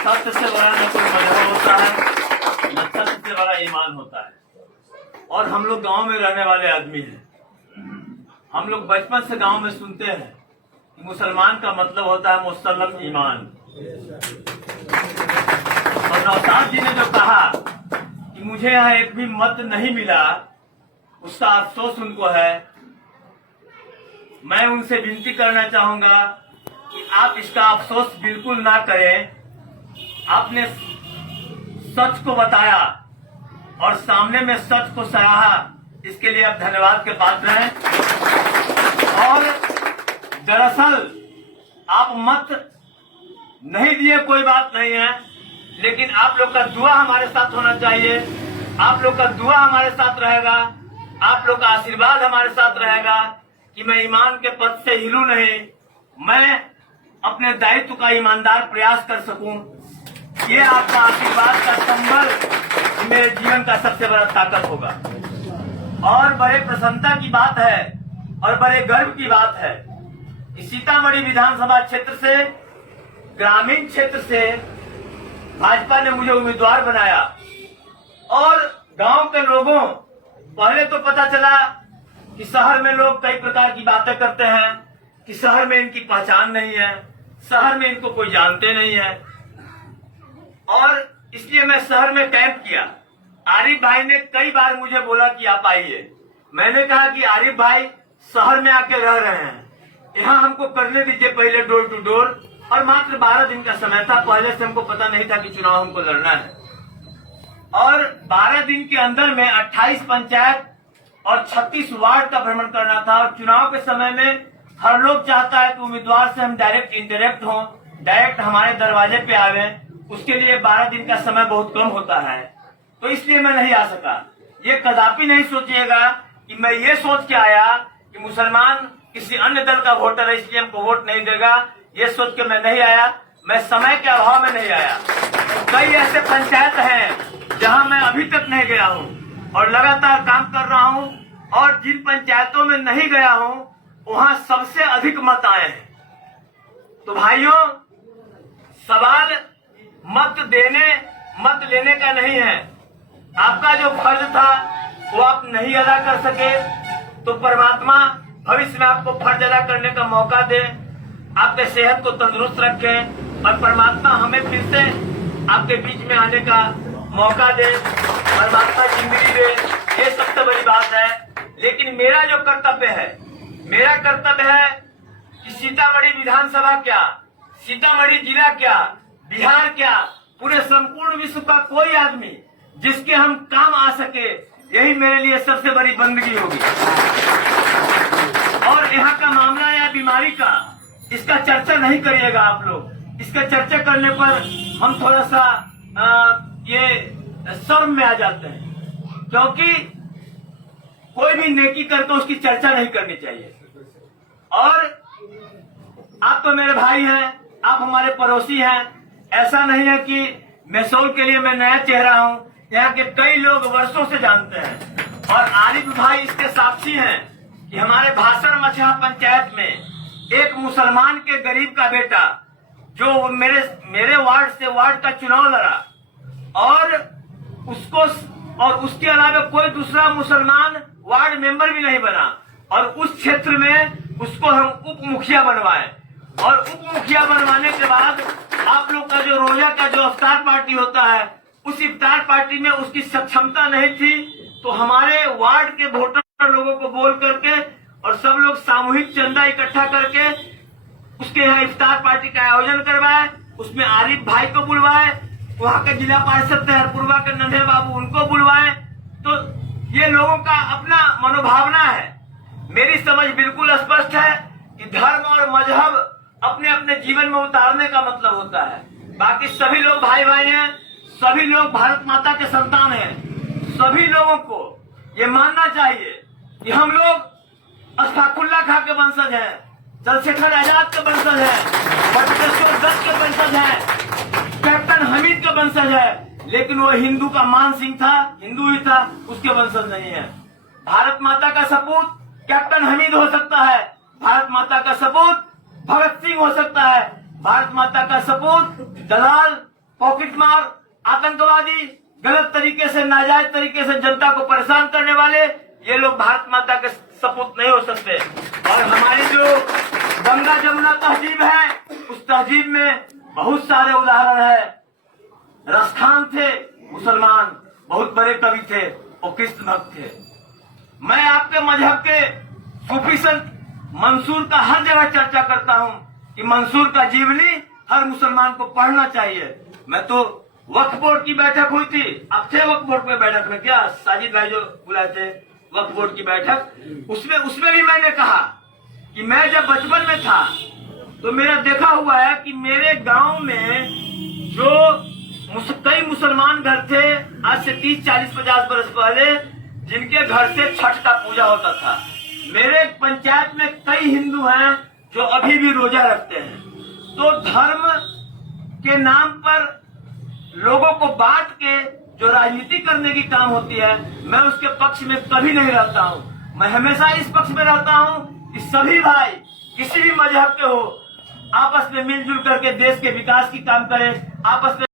सत्य से बड़ा न कोई मजहब होता है, न सत्य से बड़ा ईमान होता है। और हम लोग गांव में रहने वाले आदमी हैं। हम लोग बचपन से गांव में सुनते हैं कि मुसलमान का मतलब होता है मुसल्लम ईमान। और नौशाद जी ने जो कहा कि मुझे यहाँ एक भी मत नहीं मिला, उसका अफसोस उनको है। मैं उनसे विनती करना चाहूंगा कि आप इसका अफसोस बिल्कुल ना करें। आपने सच को बताया और सामने में सच को सराहा, इसके लिए आप धन्यवाद के पात्र हैं। और दरअसल आप मत नहीं दिए कोई बात नहीं है, लेकिन आप लोग का दुआ हमारे साथ होना चाहिए। आप लोग का दुआ हमारे साथ रहेगा, आप लोग का आशीर्वाद हमारे साथ रहेगा कि मैं ईमान के पद से हिलूं नहीं, मैं अपने दायित्व का ईमानदार प्रयास कर सकूं। ये आपका आशीर्वाद का संबल मेरे जीवन का सबसे बड़ा ताकत होगा। और बड़े प्रसन्नता की बात है और बड़े गर्व की बात है कि सीतामढ़ी विधानसभा क्षेत्र से, ग्रामीण क्षेत्र से भाजपा ने मुझे उम्मीदवार बनाया। और गांव के लोगों, पहले तो पता चला कि शहर में लोग कई प्रकार की बातें करते हैं कि शहर में इनकी पहचान नहीं है, शहर में इनको कोई जानते नहीं है। और इसलिए मैं शहर में कैंप किया। आरिफ भाई ने कई बार मुझे बोला कि आप आइए। मैंने कहा कि आरिफ भाई शहर में आके रह रहे हैं, यहाँ हमको करने दीजिए पहले डोर टू डोर। और मात्र 12 दिन का समय था, पहले से हमको पता नहीं था कि चुनाव हमको लड़ना है। और 12 दिन के अंदर में 28 पंचायत और 36 वार्ड का भ्रमण करना था। और चुनाव के समय में हर लोग चाहता है कि उम्मीदवार से हम डायरेक्ट इंटरेक्ट हों, डायरेक्ट हमारे दरवाजे पे आवे। उसके लिए 12 दिन का समय बहुत कम होता है, तो इसलिए मैं नहीं आ सका। ये कदापि नहीं सोचिएगा कि मैं ये सोच के आया कि मुसलमान किसी अन्य दल का वोटर है इसलिए हमको वोट नहीं देगा, ये सोच के मैं नहीं आया। मैं समय के अभाव में नहीं आया। कई ऐसे पंचायत हैं जहां मैं अभी तक नहीं गया हूं और लगातार काम कर रहा हूं। और जिन पंचायतों में नहीं गया हूं वहां सबसे अधिक मत आए हैं। तो भाइयों, सवाल मत देने मत लेने का नहीं है। आपका जो फर्ज था वो आप नहीं अदा कर सके, तो परमात्मा भविष्य में आपको फर्ज अदा करने का मौका दे, आपके सेहत को तंदुरुस्त रखे और परमात्मा हमें फिर से आपके बीच में आने का मौका दे, परमात्मा जिंदगी दे। ये सबसे बड़ी बात है। लेकिन मेरा जो कर्तव्य है, मेरा कर्तव्य है कि सीतामढ़ी विधानसभा क्या, सीतामढ़ी जिला क्या, बिहार क्या, पूरे संपूर्ण विश्व का कोई आदमी जिसके हम काम आ सके, यही मेरे लिए सबसे बड़ी बंदगी होगी। और यहाँ का मामला या बीमारी का, इसका चर्चा नहीं करिएगा आप लोग। इसका चर्चा करने पर हम थोड़ा सा ये शर्म में आ जाते हैं, क्योंकि कोई भी नेकी करके उसकी चर्चा नहीं करनी चाहिए। और आप तो मेरे भाई हैं, आप हमारे पड़ोसी हैं। ऐसा नहीं है कि मैसूर के लिए मैं नया चेहरा हूं, यहाँ के कई लोग वर्षों से जानते हैं। और आरिफ भाई इसके साक्षी हैं कि हमारे भाषण मछहा पंचायत में एक मुसलमान के गरीब का बेटा जो मेरे वार्ड से वार्ड का चुनाव लड़ा, और उसके अलावा कोई दूसरा मुसलमान वार्ड मेंबर भी नहीं बना। और उस क्षेत्र में उसको हम उप मुखिया बनवाए। और उप मुखिया बनवाने के बाद आप लोग का जो रोजा का जो इफ्तार पार्टी होता है, उस इफ्तार पार्टी में उसकी सक्षमता नहीं थी, तो हमारे वार्ड के वोटर लोगों को बोल करके और सब लोग सामूहिक चंदा इकट्ठा करके उसके यहाँ इफ्तार पार्टी का आयोजन करवाए। उसमें आरिफ भाई को बुलवाए, वहाँ के जिला पार्षद तेहरपुरवा के नन्हे बाबू उनको बुलवाए। तो ये लोगों का अपना मनोभावना है। मेरी समझ बिल्कुल स्पष्ट है कि धर्म और मजहब अपने अपने जीवन में उतारने का मतलब होता है। बाकी सभी लोग भाई भाई हैं, सभी लोग भारत माता के संतान हैं। सभी लोगों को ये मानना चाहिए कि हम लोग अशफाकुल्ला खां के वंशज हैं, चंद्रशेखर आजाद के वंशज हैं, बटुकेश्वर दत्त के वंशज हैं, कैप्टन हमीद के वंशज है। लेकिन वो हिंदू का मान सिंह था, हिंदू ही था, उसके वंशज नहीं है। भारत माता का सपूत कैप्टन हमीद हो सकता है, भारत माता का सपूत भगत सिंह हो सकता है, भारत माता का सपूत दलाल पॉकेटमार, आतंकवादी, गलत तरीके से नाजायज तरीके से जनता को परेशान करने वाले, ये लोग भारत माता के सपूत नहीं हो सकते। और हमारी जो गंगा जमुना तहजीब है, उस तहजीब में बहुत सारे उदाहरण है। रसखान थे मुसलमान, बहुत बड़े कवि थे, वो कृष्ण भक्त थे। मैं आपके मजहब के सूफी संत मंसूर का हर जगह चर्चा करता हूँ कि मंसूर का जीवनी हर मुसलमान को पढ़ना चाहिए। मैं तो वक्फ बोर्ड की बैठक हुई थी, अब थे वक्फ बोर्ड की बैठक में, क्या साजिद भाई जो बुलाए थे वक्फ बोर्ड की बैठक, उसमें भी मैंने कहा कि मैं जब बचपन में था तो मेरा देखा हुआ है कि मेरे गांव में जो कई मुसलमान घर थे, आज से 30, 40, 50 बरस पहले, जिनके घर से छठ का पूजा होता था। मेरे पंचायत में कई हिंदू हैं जो अभी भी रोजा रखते हैं। तो धर्म के नाम पर लोगों को बांट के जो राजनीति करने की काम होती है, मैं उसके पक्ष में कभी नहीं रहता हूँ। मैं हमेशा इस पक्ष में रहता हूँ कि सभी भाई किसी भी मजहब के हो, आपस में मिलजुल करके देश के विकास की काम करें, आपस में